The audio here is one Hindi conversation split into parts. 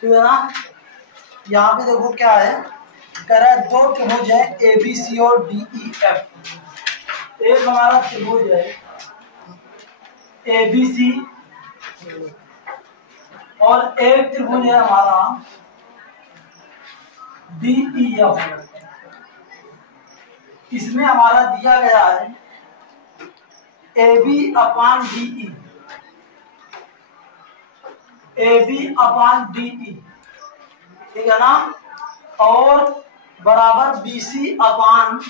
ठीक है ना। यहाँ पे देखो क्या है, कह रहा है 2 त्रिभुज है ABC और DEF। एक हमारा त्रिभुज है ABC और एक त्रिभुज है हमारा DEF। इसमें हमारा दिया गया है AB/DE, AB/DE, ठीक है ना, और बराबर BC अपान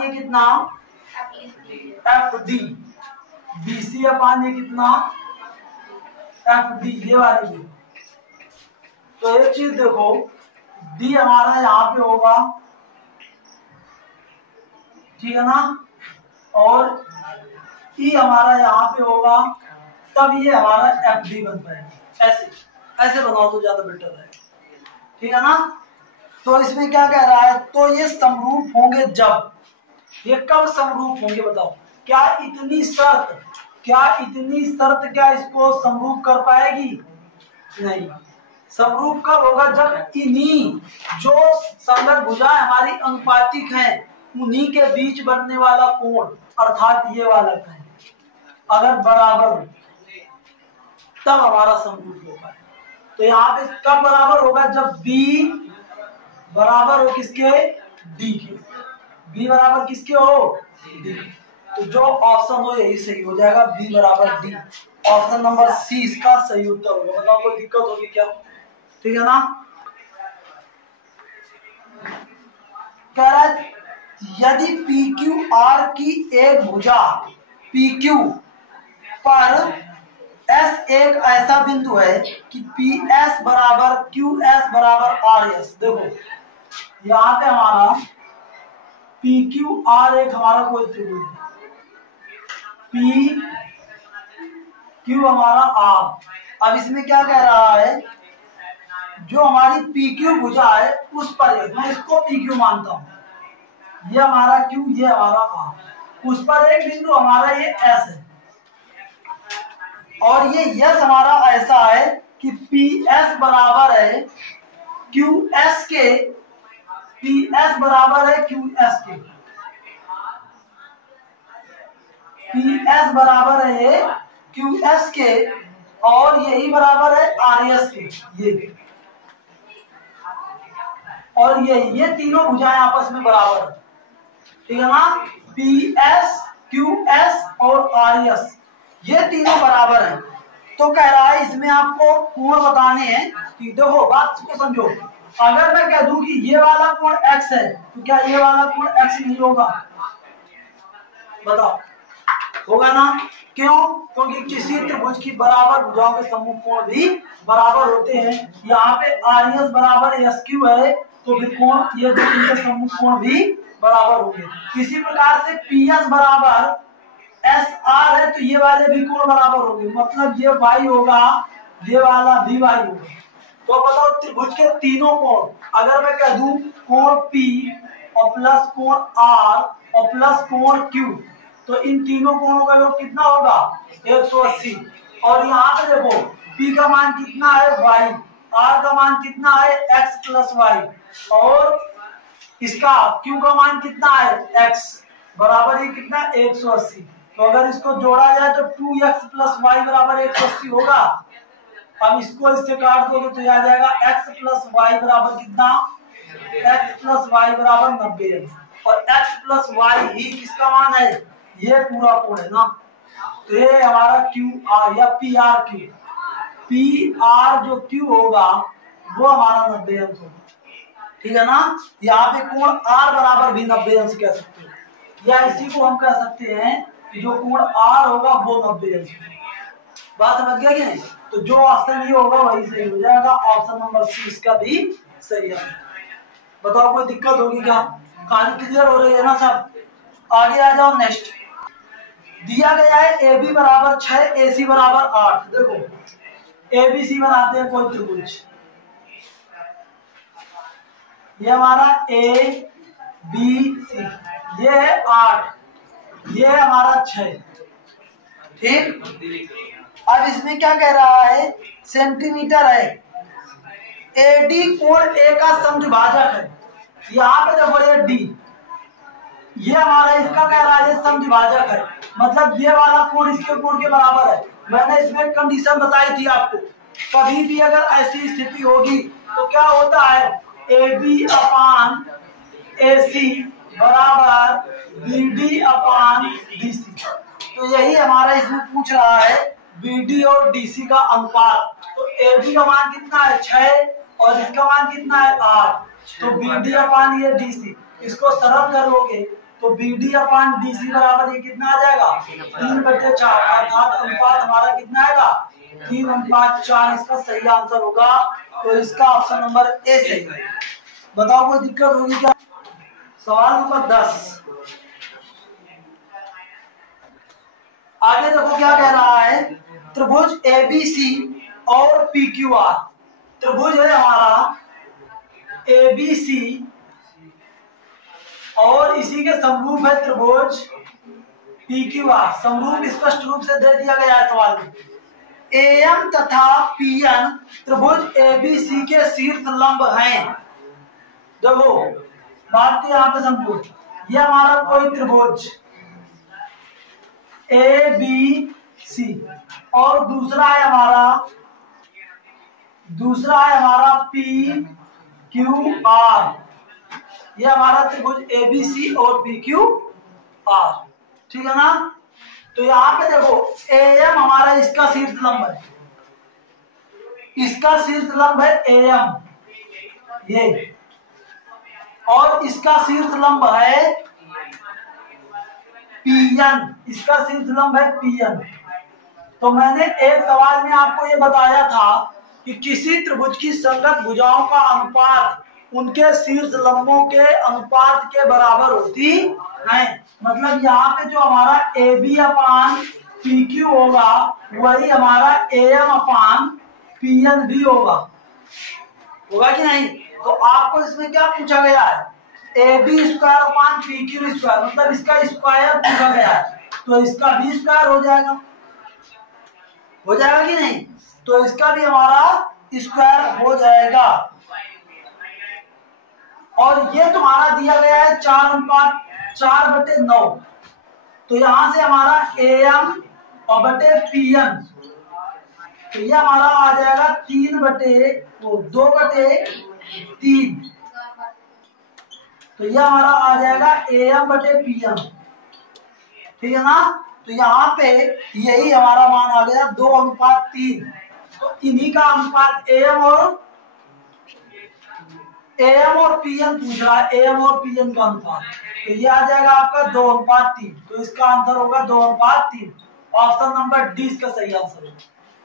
ये कितना FD, BC अपान ये कितना FD, ये वाली। तो एक चीज देखो, D हमारा यहाँ पे होगा, ठीक है ना, और E हमारा यहाँ पे होगा, तब ये हमारा FD बन पाएगा। ऐसे ऐसे बनाओ तो ज्यादा बेटर है, ठीक है ना। तो इसमें क्या कह रहा है, तो ये समरूप होंगे जब, ये कब समरूप होंगे बताओ। क्या इतनी शर्त क्या इसको समरूप कर पाएगी? नहीं। समरूप कब होगा? जब इन्हीं जो संगत भुजाएं हमारी अनुपातिक हैं उन्हीं के बीच बनने वाला कोण, अर्थात ये वाला है, अगर बराबर हो तब हमारा समरूप होगा। तो यहाँ पे कब बराबर होगा? जब B बराबर हो किसके? D के। B बराबर किसके हो? D। तो जो ऑप्शन हो यही सही हो जाएगा, B बराबर D। ऑप्शन नंबर C इसका सही उत्तर होगा। बताओ कोई दिक्कत होगी क्या? ठीक है ना। कह रहा है यदि PQR की एक भुजा PQ पर S एक ऐसा बिंदु है कि PS बराबर QS बराबर RS। देखो यहाँ पे हमारा PQR एक हमारा कोई त्रिभुज है, PQ हमारा R। अब इसमें क्या कह रहा है, जो हमारी PQ भुजा है उस पर, मैं इसको PQ मानता हूं, ये हमारा Q, ये हमारा R, उस पर एक बिंदु हमारा ये S है, और ये यस हमारा ऐसा है कि PS बराबर है QS के, PS बराबर है QS के, PS बराबर है QS के, और यही बराबर है RS के, ये और ये तीनों भुजाएं आपस में बराबर है, ठीक है ना। PS QS और RS ये तीनों बराबर हैं। तो कह रहा है इसमें आपको कोण बताने हैं कि देखो बात को समझो, अगर मैं कह दूं कि ये वाला कोण x है तो क्या ये वाला कोण x नहीं होगा? बताओ, होगा ना। क्यों? क्योंकि किसी त्रिभुज की बराबर भुजाओं के समूह कोण भी बराबर होते हैं। यहाँ पे RS बराबर SQ है तो फिर कोण, ये दो इनके समूह कोण भी बराबर होंगे। इसी प्रकार से PS बराबर SR है तो ये वाले भी कोण बराबर होंगे, मतलब ये Y होगा, ये वाला भी Y होगा। तो बताओ त्रिभुज के तीनों कोण, अगर मैं कह दूं कोण P और प्लस कोण R और प्लस कोण Q, तो इन तीनों कोणों का योग कितना होगा? 180। और यहाँ पे देखो P का मान कितना है? Y, R का मान कितना है? X प्लस Y, और इसका Q का मान कितना है? X, बराबर ये कितना? 180। तो अगर इसको जोड़ा जाए तो 2x प्लस वाई बराबर 180 होगा। अब इसको इससे काट दोगे तो आ जाएगा x प्लस वाई बराबर कितना? x प्लस वाई बराबर 90। और x प्लस वाई ही किसका मान है? ये पूरा कोण है ना। तो ये हमारा QR या PRQ, PR जो Q होगा वो हमारा 90 अंश होगा, ठीक है ना। यहाँ पे कोण R बराबर भी 90 अंश कह सकते हैं, या इसी को हम कह सकते हैं कि जो कोण R होगा वो 90 अंश। बात समझ गया कि नहीं? तो जो ऑप्शन ये होगा वही सही हो जाएगा। ऑप्शन नंबर C इसका भी सही है। बताओ कोई दिक्कत होगी क्या? कहानी क्लियर हो रही है ना सब? आगे आ जाओ। नेक्स्ट दिया गया है AB बराबर 6 AC बराबर 8। देखो ABC बनाते हैं कोई त्रिभुज, ये हमारा ABC, ये है 8, ये हमारा 6, ठीक। अब इसमें क्या कह रहा है, सेंटीमीटर है। एडी कोण ए का समद्विभाजक है। यहाँ पे देखो ये डी, ये हमारा इसका कह रहा है समद्विभाजक है, मतलब ये वाला कोण इसके कोण के बराबर है। मैंने इसमें कंडीशन बताई थी आपको, कभी भी अगर ऐसी स्थिति होगी तो क्या होता है, ए बी अपान ए सी बराबर बी डी अपान डी सी। तो यही हमारा इसमें पूछ रहा है, बी डी और डी सी का अनुपात। तो ए बी का मान कितना है 6 और इसका मान कितना है 8, तो बी डी अपान ये डी सी, इसको सरल करोगे तो बी डी अपान डी सी बराबर ये कितना आ जाएगा 3/4, अर्थात अनुपात हमारा कितना आएगा 3:4। इसका सही आंसर होगा, तो इसका ऑप्शन नंबर ए सही है। बताओ कोई दिक्कत होगी क्या? सवाल नंबर 10 आगे देखो क्या कह रहा है, त्रिभुज एबीसी और पीक्यूआर। त्रिभुज है हमारा एबीसी और इसी के समरूप है त्रिभुज पीक्यूआर। समरूप स्पष्ट रूप से दे दिया गया है सवाल में। एएम तथा पीएन त्रिभुज एबीसी के शीर्ष लंब हैं। देखो बात तो यहाँ पे समझो, ये हमारा कोई त्रिभुज ए बी सी और दूसरा है हमारा पी क्यू आर। ये हमारा त्रिभुज ए बी सी और पी क्यू आर, ठीक है ना। तो यहाँ पे देखो ए एम हमारा इसका शीर्ष लंब है, इसका शीर्ष लंब है ए एम ये, और इसका शीर्ष लंब है पीएन, इसका शीर्ष लंब है पीएन। तो मैंने एक सवाल में आपको ये बताया था कि किसी त्रिभुज की संगत भुजाओं का अनुपात उनके शीर्ष लंबों के अनुपात के बराबर होती है। मतलब यहाँ पे जो हमारा A B upon P Q होगा वही हमारा A M upon P N भी होगा कि नहीं। तो आपको इसमें क्या पूछा गया है, A B square upon P Q square, मतलब इसका स्क्वायर पूछा गया है, तो इसका भी स्क्वायर हो जाएगा कि नहीं। तो इसका भी हमारा स्क्वायर हो जाएगा। और ये तुम्हारा दिया गया है 4:4/9, तो यहां से हमारा ए एम और बटे पी एन, तो ये हमारा आ जाएगा 2/3। तो यह हमारा आ जाएगा ए एम बटे पी एम, ठीक है ना। तो यहाँ पे यही हमारा मान आ गया 2:3। तो इन्हीं का अनुपात ए एम और पी एन पूछ रहा है, ए एम और पी एन का अनुपात, तो ये आ जाएगा आपका 2:3। तो इसका आंसर होगा 2:3। ऑप्शन नंबर डी इसका सही आंसर है,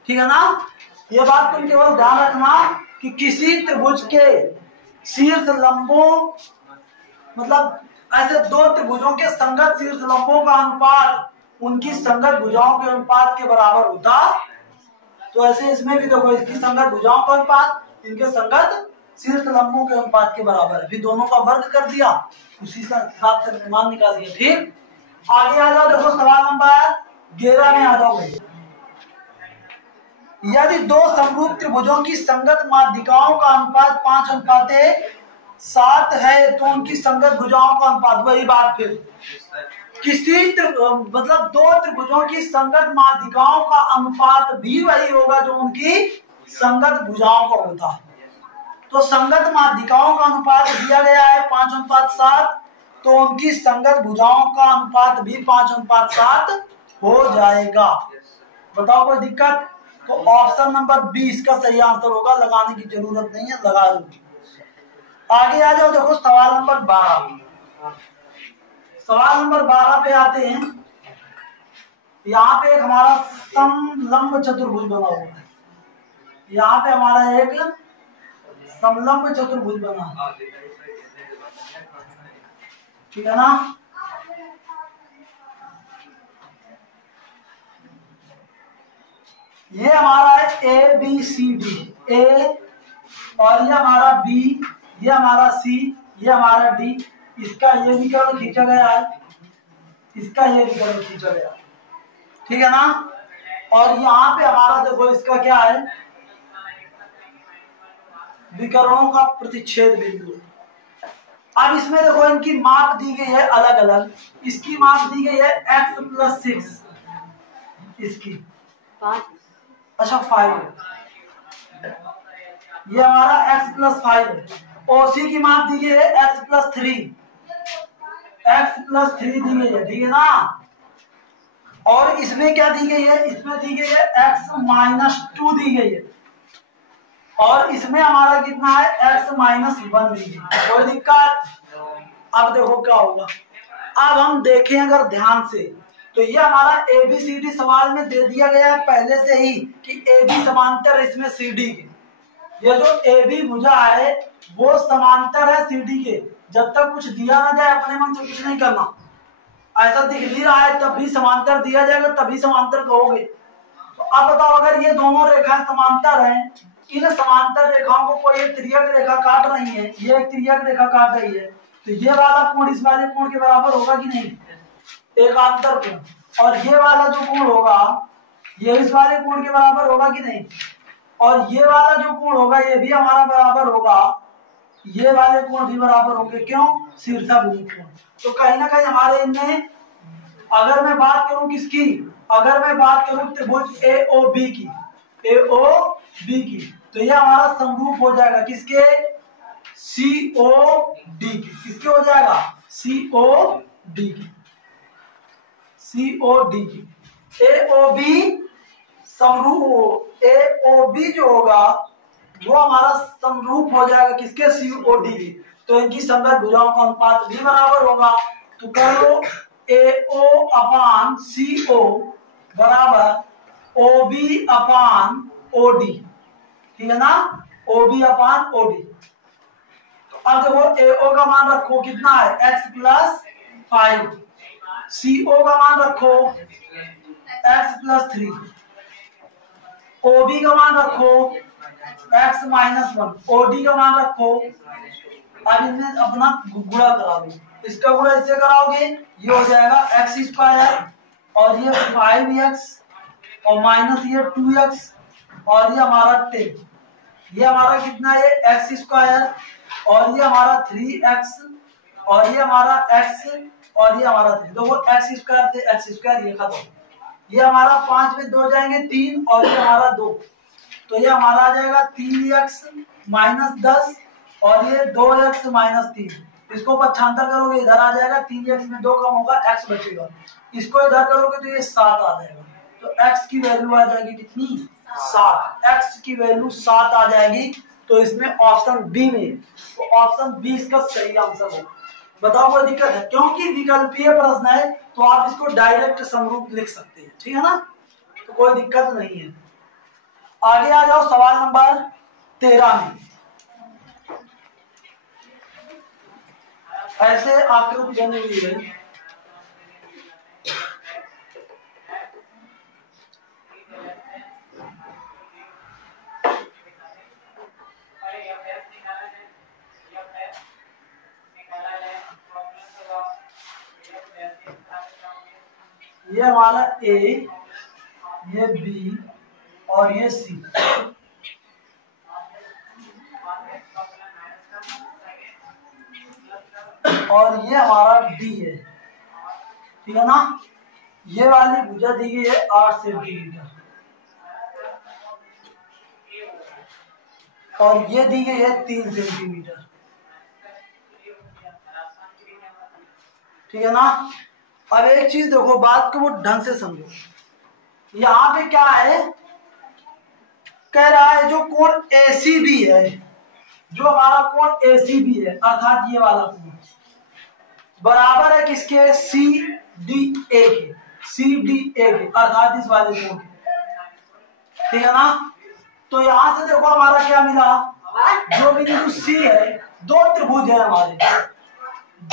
ठीक है ना। ये बात तुम केवल ध्यान रखना कि किसी त्रिभुज के शीर्ष लंबों, मतलब ऐसे दो त्रिभुजों के संगत शीर्ष लंबों का अनुपात उनकी संगत भुजाओं के अनुपात के बराबर होता। तो ऐसे इसमें भी देखो, इसकी संगत भुजाओं का अनुपात इनके संगत शीर्ष लंबों के अनुपात के बराबर है। फिर दोनों का वर्ग कर दिया, उसी के हिसाब से मान निकाल दिया। ठीक, आगे आ जाओ। देखो सवाल नंबर 11 में आ जाओ। यदि दो समरूप त्रिभुजों की संगत माध्यिकाओं का अनुपात 5:7 है तो उनकी संगत भुजाओं का अनुपात, वही बात फिर किसी मतलब दो त्रिभुजों की संगत माध्यिकाओं का अनुपात भी वही होगा जो उनकी संगत भुजाओं का होता है। तो संगत माध्यिकाओं का अनुपात दिया गया है 5:7, तो उनकी संगत भुजाओं का अनुपात भी 5:7 हो जाएगा। बताओ कोई दिक्कत? तो ऑप्शन नंबर 20 का सही आंसर होगा, लगाने की जरूरत नहीं है, लगा लो। आगे आ जाओ। देखो सवाल नंबर 12। सवाल नंबर 12 पे आते हैं। यहाँ पे एक हमारा समलंब चतुर्भुज बना हुआ है। यहाँ पे हमारा एक समलंब चतुर्भुज बना है, ठीक है ना। ये हमारा है ए बी सी डी, ए और ये हमारा बी, ये हमारा सी, ये हमारा डी। इसका ये भी कर्व खींचा गया है, इसका ये भी कर्व खींचा गया है। ठीक है ना। और यहाँ पे हमारा देखो इसका क्या है, विकर्णों का प्रतिच्छेद बिंदु। अब इसमें देखो इनकी माप दी गई है अलग अलग। इसकी माप दी गई है x+6, इसकी 5, अच्छा 5, ये हमारा x+5 है। OC की माप दी गई है x+3, x+3 दी गई है, ठीक है ना। और इसमें क्या दी गई है, इसमें दी गई है x-2 दी गई है। और इसमें हमारा कितना है, x-1 दी गई है। कोई दिक्कत? अब देखो क्या होगा। अब हम देखें अगर ध्यान से, तो ये हमारा ABCD सवाल में दे दिया गया है पहले से ही कि AB समांतर है इसमें CD के। ये जो AB भुजा है वो समांतर है CD के। जब तक कुछ दिया ना जाए अपने मन से कुछ नहीं करना। ऐसा दिख नहीं रहा है तब भी समांतर दिया जाएगा तभी समांतर कहोगे। तो अब बताओ, अगर ये दोनों रेखाएं समांतर हैं, इन समांतर रेखाओं को कोई एक तिर्यक रेखा काट रही है, ये एक तिर्यक रेखा काट रही है, तो ये वाला कोण इस वाले कोण के बराबर होगा कि नहीं, एकांतर कोण। और ये वाला जो कोण होगा ये इस वाले कोण के बराबर होगा कि नहीं, और ये वाला जो कोण होगा ये भी हमारा बराबर होगा, ये वाले कोण भी बराबर होंगे। क्यों? शीर्षाभिमुख कोण। तो कहीं ना कहीं हमारे इनमें, अगर मैं बात करूं किसकी, अगर मैं बात करूं त्रिभुज AOB की, AOB की, तो ये हमारा समरूप हो जाएगा किसके, COD की। किसके हो जाएगा, COD की, COD की। AOB समरूप, AOB जो होगा वो हमारा समरूप हो जाएगा किसके, COD की। तो इनकी समग्र भुजाओं का अनुपात भी बराबर होगा। तो कर लो AO/CO बराबर OB/OD, ठीक है ना, OB/OD। तो अब देखो AO का मान रखो कितना है, x+5, CO का मान रखो x+3, OB का मान रखो x-1, OD का मान रखो। अब इनमें अपना गुणा करा दो, इसका गुणा इससे कराओगे ये हो जाएगा x² और ये 5x और माइनस ये 2x और ये हमारा 10। ये हमारा कितना है, x² और ये हमारा 3x और ये हमारा x और ये हमारा 3। देखो x² से x² ये खत्म। ये हमारा 5 में 2 जाएंगे 3 और ये हमारा 2, तो ये हमारा आ जाएगा 3x - 10 और ये 2x - 3। इसको पक्षांतर करोगे इधर आ जाएगा, 3x में 2 कम होगा x बचेगा। इसको इधर करोगे तो ये 7 आ जाएगा। तो x की वैल्यू आ जाएगी कितनी, 7। x की वैल्यू 7 आ जाएगी। तो इसमें ऑप्शन बी में, तो ऑप्शन बी इसका सही आंसर होगा। बताओ कोई दिक्कत है? क्योंकि विकल्पीय प्रश्न है तो आप इसको डायरेक्ट समरूप लिख सकते हैं, ठीक है ना, तो कोई दिक्कत नहीं है। आगे आ जाओ सवाल नंबर 13 में। ऐसे आकृति बनी हुई है, ये हमारा A, ये B और ये C। और ये हमारा D है, ठीक है ना। ये वाली भुजा दी गई है 8 सेंटीमीटर और ये दी गई है 3 सेंटीमीटर, ठीक है ना। अब एक चीज देखो, बात को वो ढंग से समझो। यहाँ पे क्या है, कह रहा है जो कोण ACB है, जो हमारा कोण ACB है अर्थात ये वाला कोण बराबर है किसके, CDA के, CDA के अर्थात इस वाले कोण के, ठीक है ना। तो यहां से देखो हमारा क्या मिला, जो बिंदु C है, 2 त्रिभुज है हमारे,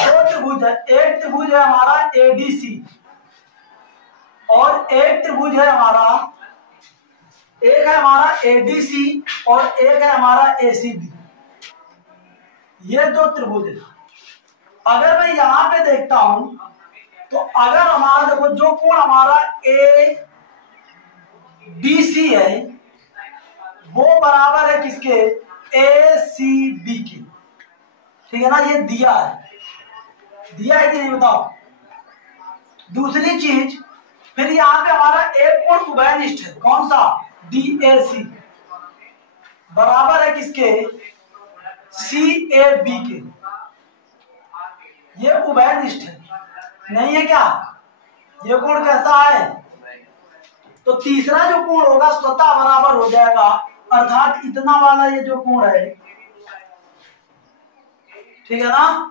2 त्रिभुज है। एक त्रिभुज है हमारा ADC और एक त्रिभुज है हमारा, एक है हमारा ADC और एक है हमारा ACB। ये 2 त्रिभुज है। अगर मैं यहां पे देखता हूं तो अगर हमारा देखो जो कोण हमारा ए बी सी है वो बराबर है किसके, ए सी बी के, ठीक है ना, ये दिया है कि नहीं बताओ। दूसरी चीज फिर यहाँ पे हमारा एक कोण उभयनिष्ठ है, कौन सा, डी ए सी बराबर है किसके, सी ए बी के, ये उभयनिष्ठ है नहीं है क्या, ये कोण कैसा है, तो तीसरा जो कोण होगा स्वतः बराबर हो जाएगा, अर्थात इतना वाला ये जो कोण है, ठीक है ना,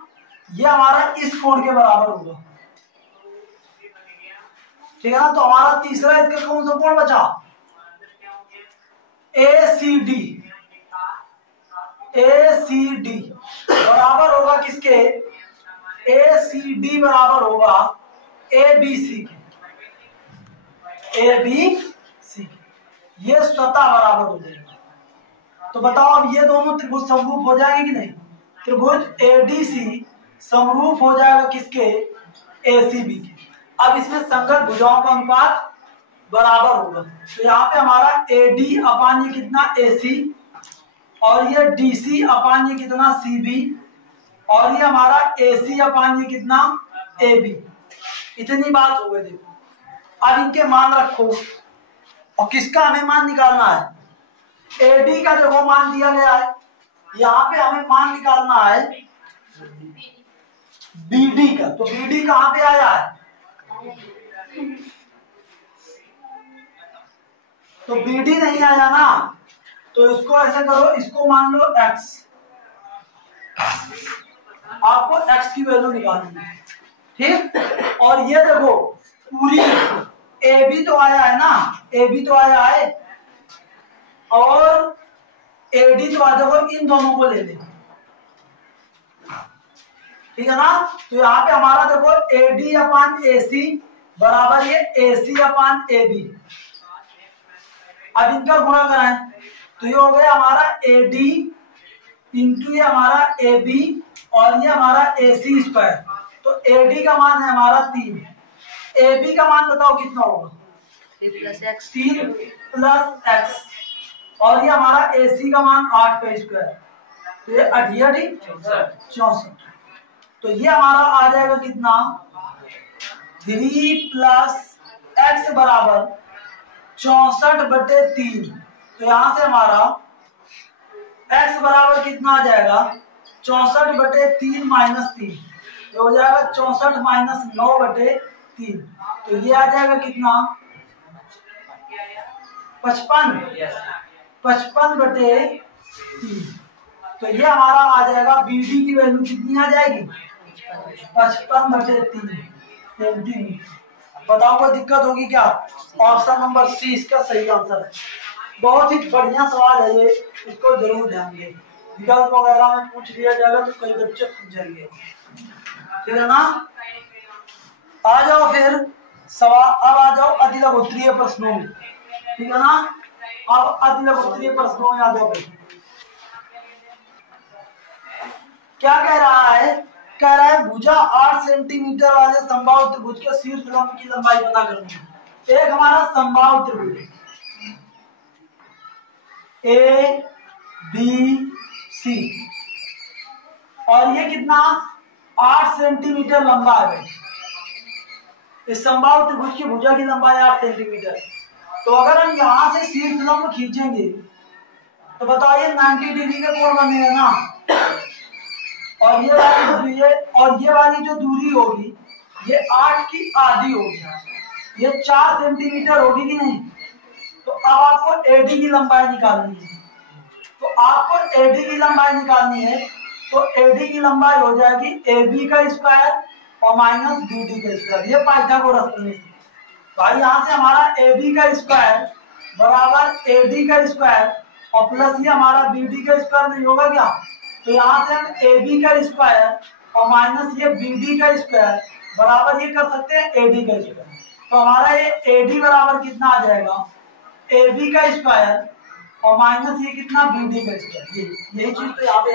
ये हमारा इस कोण के बराबर होगा, ठीक है ना। तो हमारा तीसरा इसका कौन सा कोण बचा, ए सी डी बराबर होगा किसके, ए सी डी बराबर होगा ए बी सी के, ये स्वतः बराबर हो जाएगा। तो बताओ अब ये दोनों त्रिभुज समरूप हो जाएंगे कि नहीं, त्रिभुज एडीसी समरूप हो जाएगा किसके, एसीबी के। अब इसमें संगत भुजाओं का अनुपात बराबर होगा, तो यहाँ पे हमारा एडी अपान ये कितना, एसी, और ये डीसी अपान ये कितना, सीबी, और ये हमारा एसी अपान ये कितना, एबी। इतनी बात हो गई। देखो अब इनके मान रखो, और किसका हमें मान निकालना है, एडी का देखो मान दिया गया है, यहाँ पे हमें मान निकालना है बीडी का। तो बीडी कहाँ पे आया है, तो बीडी नहीं आया ना, तो इसको ऐसे करो, इसको मान लो x, आपको x की वैल्यू निकालनी है, ठीक। और ये देखो पूरी ए बी तो आया है ना, ए बी तो आया है, और एडी तो आया, देखो इन दोनों को ले ले, ठीक है ना। तो यहाँ पे हमारा देखो एडी अपान एसी बराबर ये एसी अपान एबी। अब इनका गुणा कराएं तो ये हो गया हमारा एडी इंटू ये हमारा एबी और ये हमारा एसी स्क्वायर। तो एडी का मान है हमारा 3, एबी का मान बताओ कितना होगा, 3 प्लस एक्स, और ये हमारा एसी का मान 8 का स्क्वायर, तो ये 64। तो ये हमारा आ जाएगा कितना, 3 प्लस एक्स बराबर 64/3। तो यहां से हमारा x बराबर कितना आ जाएगा, 64/3 माइनस 3, ये हो जाएगा 64 माइनस 9/3। तो ये आ जाएगा कितना, 55/3। तो ये हमारा आ जाएगा, बीडी की वैल्यू कितनी आ जाएगी, 55/3 सेंटीमीटर। बताओ कोई दिक्कत होगी क्या, ऑप्शन नंबर सी इसका सही आंसर है। बहुत ही बढ़िया सवाल है ये, इसको जरूर ध्यान दें, विकल्प वगैरह में पूछ लिया जाएगा तो कई बच्चे पूछ जाएंगे, ठीक है ना। आ जाओ फिर सवाल, अब आ जाओ अतिलघु उत्तरीय प्रश्नों में, ठीक है ना। अब अतिलघु उत्तरीय प्रश्नों में आ जाओ भाई, क्या कह रहा है, कह रहा है भुजा 8 सेंटीमीटर वाले समबाहु त्रिभुज के शीर्ष लंब की लंबाई पता करनी है। एक हमारा समबाहु त्रिभुज ए बी सी, और ये कितना 8 सेंटीमीटर लंबा है। इस समबाहु त्रिभुज की भुजा की लंबाई 8 सेंटीमीटर। तो अगर हम यहाँ से शीर्ष लंब खींचेंगे तो बताइए 90 डिग्री का कोण बनेगा ना, और ये वाली जो दूरी होगी ये 8 की आधी होगी, ये 4 सेंटीमीटर होगी कि नहीं। तो अब आपको एडी की लंबाई निकालनी है, तो एडी की लंबाई हो जाएगी एबी का स्क्वायर और माइनस बीडी का स्क्वायर, ये पाइथागोरस प्रमेय। भाई यहाँ से हमारा एबी का स्क्वायर बराबर एडी का स्क्वायर और प्लस ये हमारा बीडी का स्क्वायर नहीं होगा क्या। तो यहाँ से हम एबी का स्क्वायर और माइनस ये बीडी का स्क्वायर बराबर ये कर सकते हैं एडी का स्क्वायर। तो हमारा ये एडी बराबर कितना आ जाएगा, एबी का स्क्वायर और माइनस ये कितना, बीडी का स्क्वायर। यही चीज तो यहाँ पे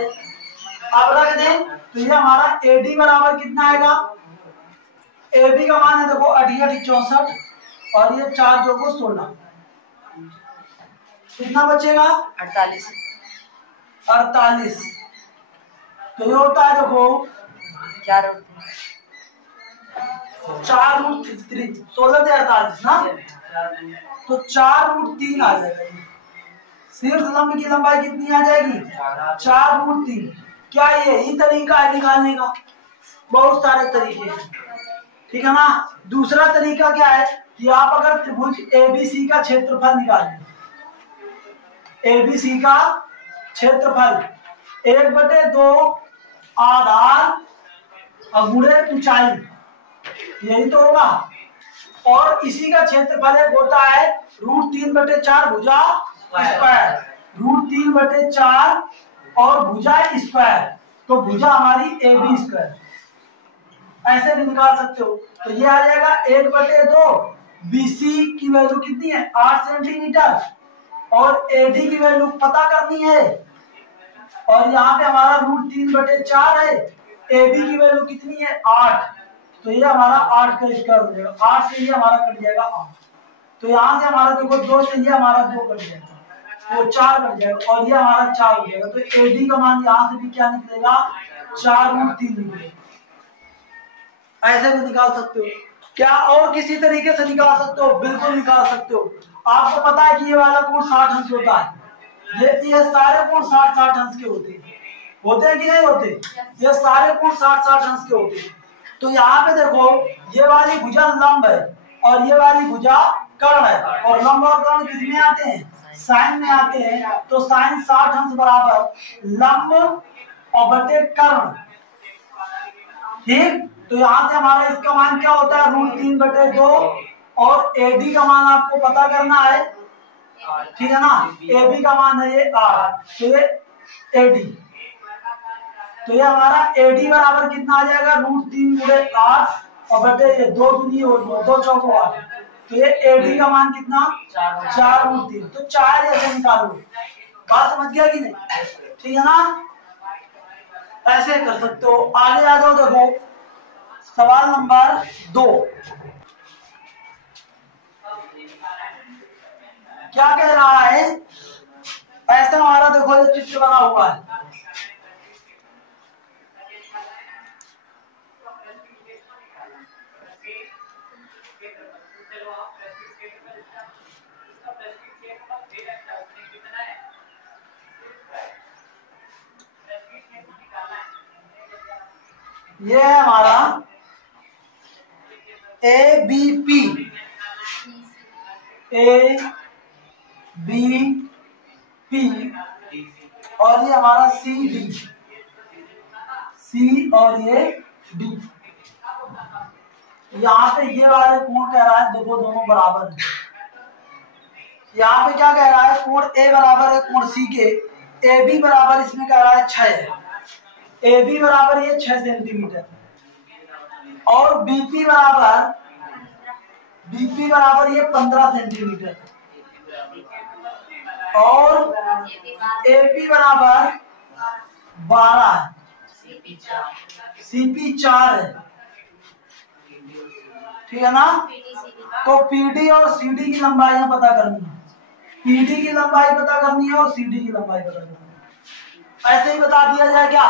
अब रख दें तो ये हमारा एडी बराबर कितना आएगा, ए बी का मान है देखो 68 और ये 4 जो को 16, कितना बचेगा 48। तो ये होता है देखो 4√3, 16 से 48 ना, तो 4√3 आ जाएगा। शीर्ष लंब की लंबाई कितनी आ जाएगी 4√3। क्या यही तरीका है निकालने का? बहुत सारे तरीके हैं, ठीक है ना। दूसरा तरीका क्या है कि आप अगर त्रिभुज एबीसी का क्षेत्रफल निकालें, एबीसी का क्षेत्रफल 1/2 आधार और गुणे ऊंचाई, यही तो होगा। और इसी का क्षेत्रफल एक होता है √3/4 भुजा स्क्वायर, √3/4 और भुजा स्क्वायर, तो भुजा हमारी AB स्क्वायर, ऐसे भी निकाल सकते हो। तो ये आ जाएगा 1/2, BC की वैल्यू कितनी है 8 सेंटीमीटर और AD की वैल्यू पता करनी है, और यहाँ पे हमारा √3/4 है, AB की वैल्यू कितनी है 8, तो ये हमारा 8 का स्क्वायर हो जाएगा। 8 से ये हमारा कट जाएगा 8, तो यहाँ से हमारा देखो 2 से ये हमारा 2 कट जाएगा, वो 4 कट जाएगा और ये हमारा 4 हो जाएगा। तो AD का मान यहाँ से भी क्या निकलेगा 4√3 निकलेगा। ऐसे भी निकाल सकते हो। क्या और किसी तरीके से निकाल सकते हो? बिल्कुल निकाल सकते हो। आपको पता है कि ये वाला कोण 60 अंश होता है, ये सारे कोण 60 अंश के होते हैं कि नहीं होते? ये सारे कोण 60 अंश के होते हैं। तो यहाँ पे देखो ये वाली भुजा लंब है और ये वाली भुजा कर्ण है, और लंब और कर्ण किस में आते हैं साइन में आते हैं, तो साइन 60 अंश बराबर लंब और बटे कर्ण, ठीक। तो यहाँ से हमारा इसका मान क्या होता है √3/2 और AD का मान आपको पता करना है, ठीक है ना। AB का मान है ये 8, तो ये AD, तो ये हमारा AD बराबर कितना आ जाएगा √3 × 8 और बटे ये 2 दूनी और 2 चौको 8, तो ये AD का मान कितना 4√3। तो 4 ऐसे निकालो, बात समझ गया कि नहीं? ठीक है ना, ऐसे कर सकते हो। आगे आ जाओ, देखो सवाल नंबर 2 क्या कह रहा है। ऐसा हमारा देखो ये चित्र बना हुआ है, ये है हमारा ABP, और ये हमारा CD, C और ये D। यहाँ पे ये वाले कोण कह रहा है देखो दोनों बराबर है। यहाँ पे क्या कह रहा है कोण A बराबर है कोण C के, AB बराबर इसमें कह रहा है 6 है, AB बराबर ये 6 सेंटीमीटर और BP बराबर ये 15 सेंटीमीटर और AP बराबर 12 है, CP 4 है, ठीक है ना। तो PD और CD की लंबाइयां पता करनी है, PD की लंबाई पता करनी है और CD की लंबाई पता करनी है। ऐसे ही बता दिया जाए क्या?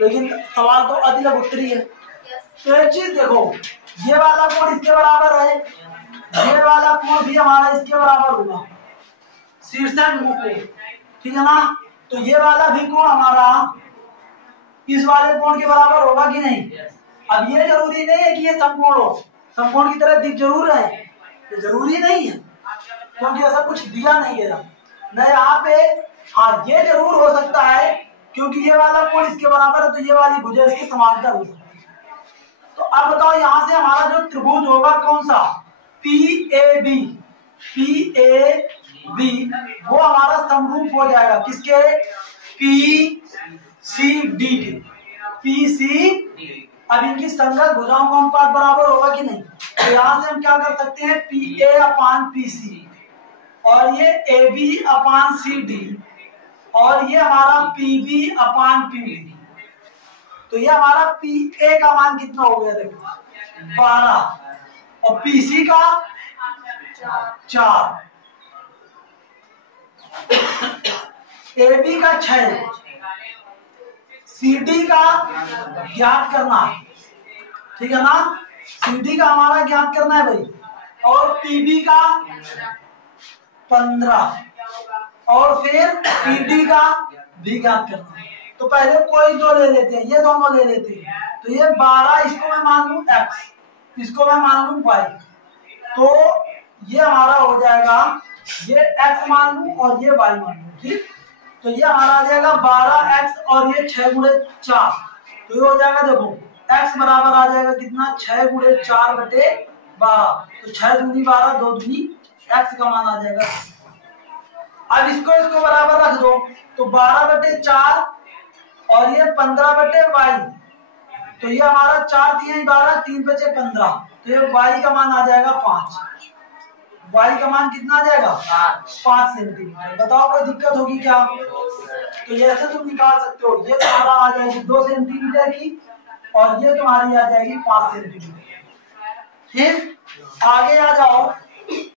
लेकिन सवाल तो अति लघु उत्तरी है। तो एक चीज देखो, ये वाला कोण इसके बराबर है, ये वाला कोण भी हमारा इसके बराबर होगा, शीर्षक मुख कोण, ठीक है ना। तो ये वाला भी कोण हमारा इस वाले कोण के बराबर होगा कि नहीं? अब ये जरूरी नहीं है कि ये समकोण हो, समकोण की तरह दिख जरूर रहे, ये जरूरी नहीं है क्योंकि ऐसा कुछ दिया नहीं है ना यहाँ पे। हाँ ये जरूर हो सकता है क्योंकि ये वाला कोण इसके बराबर है, तो ये वाली भुजा इसके समांतर हो सकती है। तो अब बताओ यहाँ से हमारा जो त्रिभुज होगा कौन सा PAB, वो हमारा समरूप हो जाएगा किसके PCD के, PCD। अब इनकी संगत भुजाओं का अनुपात बराबर होगा कि नहीं? तो यहाँ से हम क्या कर सकते हैं PA/PC और ये AB/CD और ये हमारा PB/PD। तो ये हमारा PA का मान कितना हो गया देखो, 12 और पीसी का 4, AB का 6, CD का ज्ञात करना, ठीक है ना, CD का हमारा ज्ञात करना है भाई, और PB का 15 और फिर PD का भी ज्ञात करना है। तो पहले कोई दो ले लेते हैं, ये दोनों ले लेते हैं, तो ये 12 इसको मैं मान लूं x, इसको मैं मान लूं y, तो ये हमारा हो जाएगा, ये x मान लूं और ये y मान लूं, ठीक। तो ये हमारा आ जाएगा 12x और ये 6 गुणे 4, तो ये हो जाएगा, देखो x बराबर आ जाएगा कितना, 6 गुणे 4 बटे 12, तो 6 दूनी 12, 2 दूनी x का मान आ जाएगा। अब इसको बराबर रख दो, तो 12 बटे 4 और ये 15 बटे y, तो ये हमारा 4 दिए 12, 3 बचे 15, तो ये y का मान आ जाएगा 5, y का मान कितना आ जाएगा 5 सेंटीमीटर। बताओ कोई दिक्कत होगी क्या? तो ऐसे तुम निकाल सकते हो, ये तुम्हारा आ जाएगी 2 सेंटीमीटर की और ये तुम्हारी आ जाएगी 5 सेंटीमीटर। फिर आगे आ जाओ,